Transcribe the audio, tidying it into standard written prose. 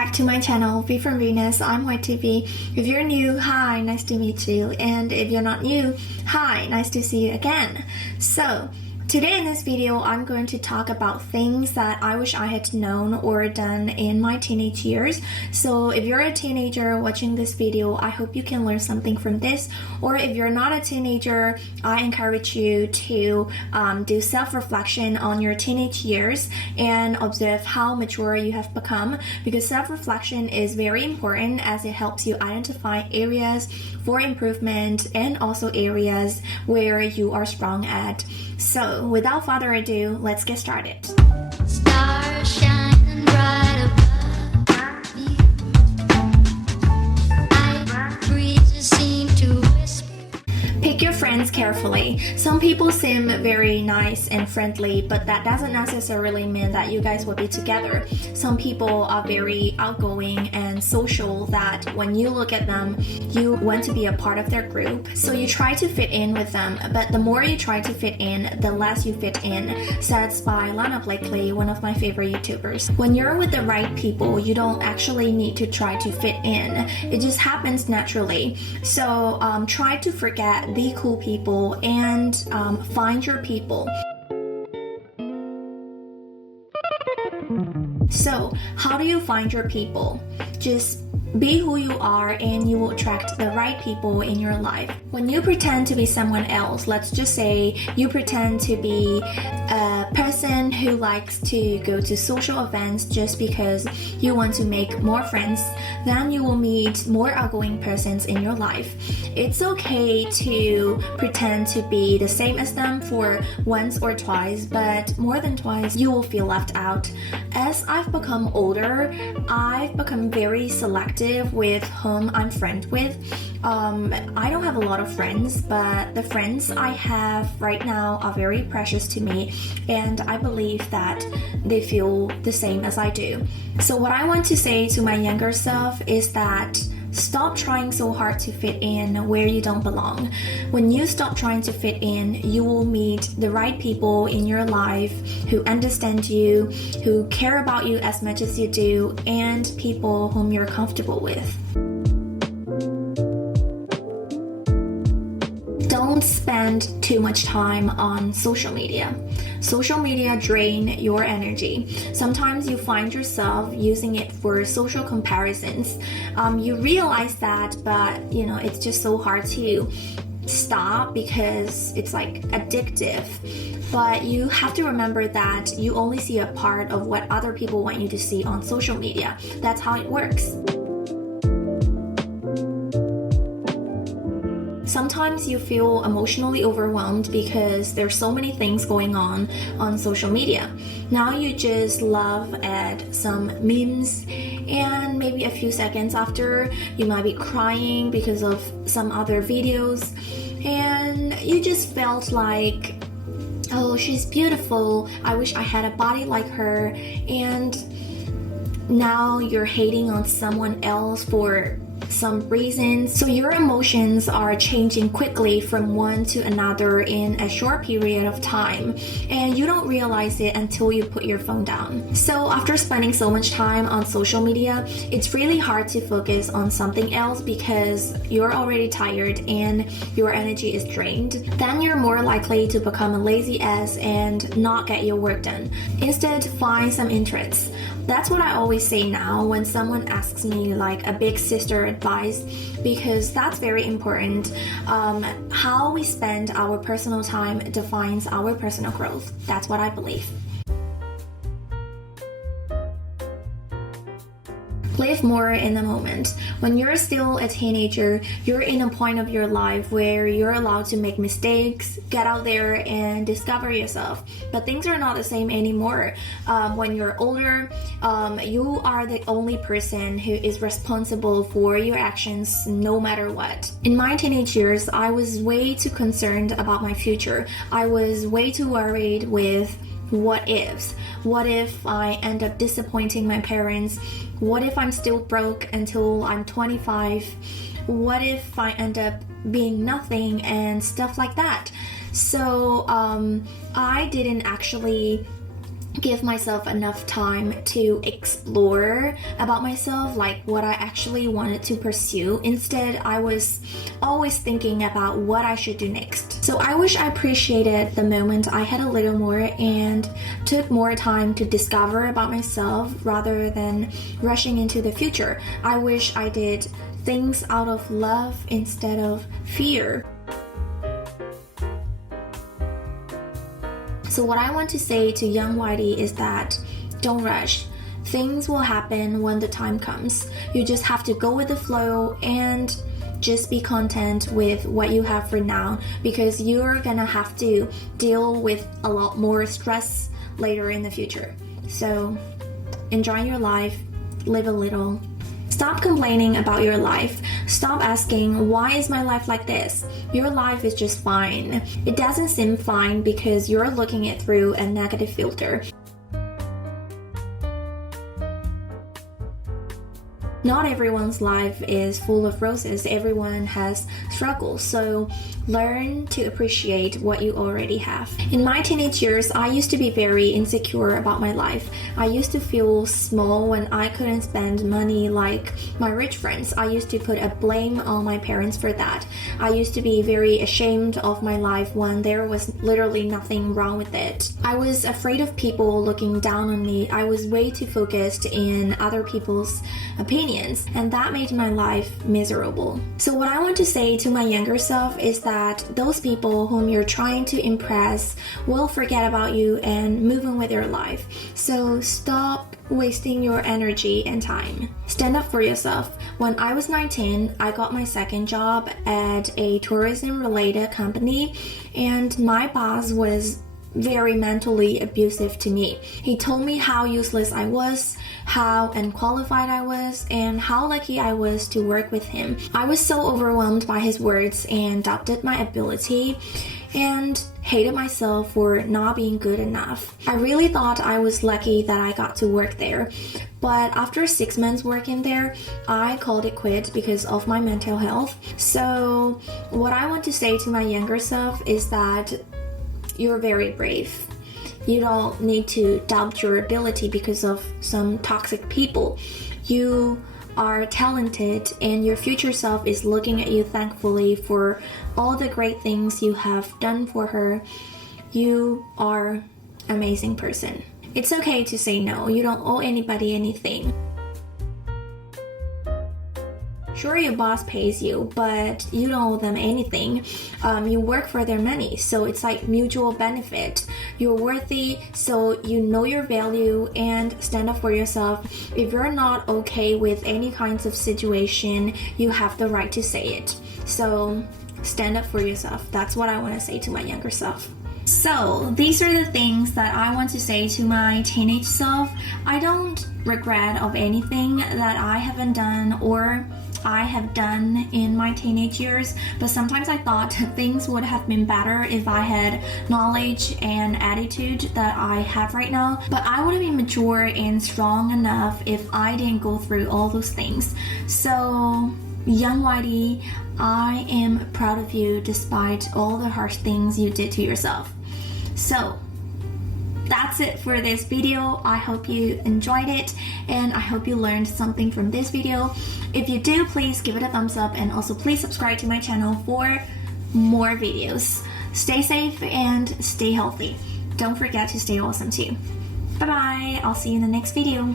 back to my channel, V from Venus. I'm White TV. If you're new, hi, nice to meet you. And if you're not new, hi, nice to see you again. So, today in this video, I'm going to talk about things that I wish I had known or done in my teenage years. So if you're a teenager watching this video, I hope you can learn something from this. Or if you're not a teenager, I encourage you to do self-reflection on your teenage years and observe how mature you have become, because self-reflection is very important as it helps you identify areas for improvement and also areas where you are strong at. So, without further ado, let's get started. Stars shining bright above me. Breezes seem to whisper. Pick your friends carefully. Some people seem very nice and friendly, but that doesn't necessarily mean that you guys will be together. Some people are very outgoing and social that when you look at them, you want to be a part of their group. So you try to fit in with them, but the more you try to fit in, the less you fit in, said by Lana Blakely, one of my favorite YouTubers. When you're with the right people, you don't actually need to try to fit in. It just happens naturally. So try to forget the cool people and find your people. So, how do you find your people? Just be who you are and you will attract the right people in your life. When you pretend to be someone else, let's just say you pretend to be a person who likes to go to social events just because you want to make more friends, then you will meet more outgoing persons in your life. It's okay to pretend to be the same as them for once or twice, but more than twice you will feel left out. As I've become older, I've become very selective with whom I'm friends with. I don't have a lot of friends, but the friends I have right now are very precious to me, and I believe that they feel the same as I do. So what I want to say to my younger self is that stop trying so hard to fit in where you don't belong. When you stop trying to fit in, you will meet the right people in your life who understand you, who care about you as much as you do, and people whom you're comfortable with. Don't spend too much time on social media. Social media drain your energy. Sometimes you find yourself using it for social comparisons. You realize that, but it's just so hard to stop because it's like addictive. But you have to remember that you only see a part of what other people want you to see on social media. That's how it works. Sometimes you feel emotionally overwhelmed because there's so many things going on social media. Now you just love at some memes, and maybe a few seconds after you might be crying because of some other videos, and you just felt like, oh, she's beautiful, I wish I had a body like her, and now you're hating on someone else for some reasons. So your emotions are changing quickly from one to another in a short period of time, and you don't realize it until you put your phone down. So after spending so much time on social media, it's really hard to focus on something else because you're already tired and your energy is drained. Then you're more likely to become a lazy ass and not get your work done. Instead, find some interests. That's what I always say now when someone asks me like a big sister advice, because that's very important. How we spend our personal time defines our personal growth. That's what I believe. Live more in the moment. When you're still a teenager, you're in a point of your life where you're allowed to make mistakes, get out there and discover yourself. But things are not the same anymore. When you're older, you are the only person who is responsible for your actions no matter what. In my teenage years, I was way too concerned about my future. I was way too worried with what ifs. What if I end up disappointing my parents? What if I'm still broke until I'm 25? What if I end up being nothing and stuff like that? So I didn't actually give myself enough time to explore about myself, like what I actually wanted to pursue. Instead, I was always thinking about what I should do next. So I wish I appreciated the moment I had a little more and took more time to discover about myself rather than rushing into the future. I wish I did things out of love instead of fear. So what I want to say to young Whitey is that don't rush. Things will happen when the time comes. You just have to go with the flow and just be content with what you have for now, because you're gonna have to deal with a lot more stress later in the future. So enjoy your life, live a little. Stop complaining about your life. Stop asking, why is my life like this? Your life is just fine. It doesn't seem fine because you're looking it through a negative filter. Not everyone's life is full of roses. Everyone has struggles, so learn to appreciate what you already have. In my teenage years, I used to be very insecure about my life. I used to feel small when I couldn't spend money like my rich friends. I used to put a blame on my parents for that. I used to be very ashamed of my life when there was literally nothing wrong with it. I was afraid of people looking down on me. I was way too focused in other people's opinions, and that made my life miserable. So what I want to say to my younger self is that those people whom you're trying to impress will forget about you and move on with your life. So stop wasting your energy and time. Stand up for yourself. When I was 19, I got my second job at a tourism-related company, and my boss was very mentally abusive to me. He told me how useless I was, how unqualified I was, and how lucky I was to work with him. I was so overwhelmed by his words and doubted my ability and hated myself for not being good enough. I really thought I was lucky that I got to work there. But after 6 months working there, I called it quits because of my mental health. So what I want to say to my younger self is that you're very brave. You don't need to doubt your ability because of some toxic people. You are talented, and your future self is looking at you thankfully for all the great things you have done for her. You are an amazing person. It's okay to say no. You don't owe anybody anything. Sure, your boss pays you, but you don't owe them anything. You work for their money, so it's like mutual benefit. You're worthy, so you know your value and stand up for yourself. If you're not okay with any kinds of situation, you have the right to say it. So stand up for yourself. That's what I want to say to my younger self. So these are the things that I want to say to my teenage self. I don't regret of anything that I haven't done or I have done in my teenage years, but sometimes I thought things would have been better if I had knowledge and attitude that I have right now. But I would have been mature and strong enough if I didn't go through all those things. So young Whitey, I am proud of you despite all the harsh things you did to yourself. So that's it for this video. I hope you enjoyed it and I hope you learned something from this video. If you do, please give it a thumbs up and also please subscribe to my channel for more videos. Stay safe and stay healthy. Don't forget to stay awesome too. Bye bye. I'll see you in the next video.